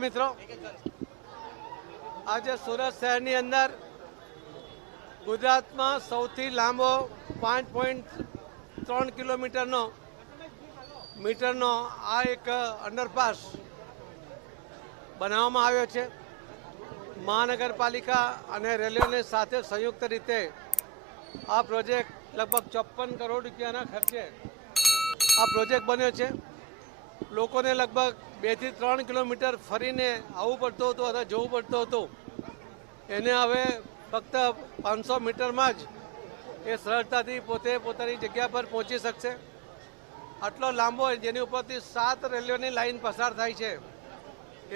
મિત્રો, આજે સુરત શહેરની અંદર ગુજરાતમાં સૌથી લાંબો પાંચ પોઈન્ટ ત્રણ કિલોમીટરનો, મીટરનો આ એક અંડરપાસ બનાવવામાં આવ્યો છે. મહાનગરપાલિકા અને રેલવેની સાથે સંયુક્ત રીતે આ પ્રોજેક્ટ લગભગ ચોપન કરોડ રૂપિયાના ખર્ચે આ પ્રોજેક્ટ બન્યો છે. લોકોને લગભગ બેથી ત્રણ કિલોમીટર ફરીને આવવું પડતું હતું અથવા જવું પડતું હતું. એને હવે ફક્ત પાંચસો મીટરમાં જ એ સરળતાથી પોતે પોતાની જગ્યા પર પહોંચી શકશે. આટલો લાંબો જેની ઉપરથી સાત રેલવેની લાઇન પસાર થાય છે,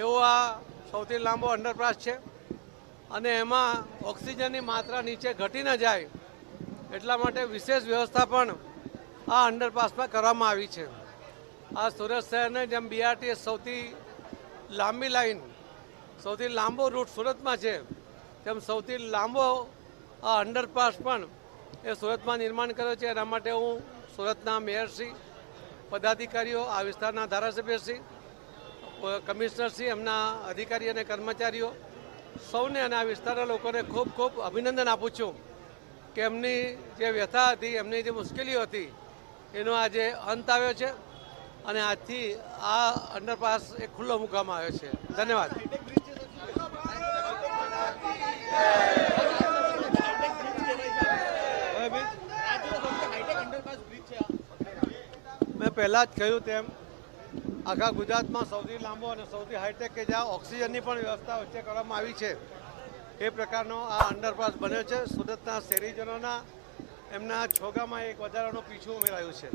એવો આ સૌથી લાંબો અંડરપાસ છે. અને એમાં ઓક્સિજનની માત્રા નીચે ઘટી ન જાય એટલા માટે વિશેષ વ્યવસ્થા પણ આ અંડરપાસમાં કરવામાં આવી છે. આ સુરત શહેરને જેમ બીઆરટી સૌથી લાંબી લાઈન, સૌથી લાંબો રૂટ સુરતમાં છે, તેમ સૌથી લાંબો આ અંડરપાસ પણ એ સુરતમાં નિર્માણ કર્યો છે. એના માટે હું સુરતના મેયરશ્રી પદાધિકારીઓ, આ વિસ્તારના ધારાસભ્યશ્રી કમિશનરશ્રી એમના અધિકારી અને કર્મચારીઓ સૌને અને આ વિસ્તારના લોકોને ખૂબ ખૂબ અભિનંદન આપું છું કે એમની જે વ્યથા હતી, એમની જે મુશ્કેલીઓ હતી, એનો આજે અંત આવ્યો છે. અને આજથી આ અંડરપાસ એક ખુલ્લો મૂકવામાં આવ્યો છે. ધન્યવાદ. મેં પહેલાં જ કહ્યું તેમ, આખા ગુજરાતમાં સૌથી લાંબો અને સૌથી હાઈટેક કે જ્યાં ઓક્સિજનની પણ વ્યવસ્થા વચ્ચે કરવામાં આવી છે, એ પ્રકારનો આ અંડરપાસ બન્યો છે. સુરતના શહેરીજનોના એમના છોગામાં એક વધારાનું પીછું ઉમેરાયું છે.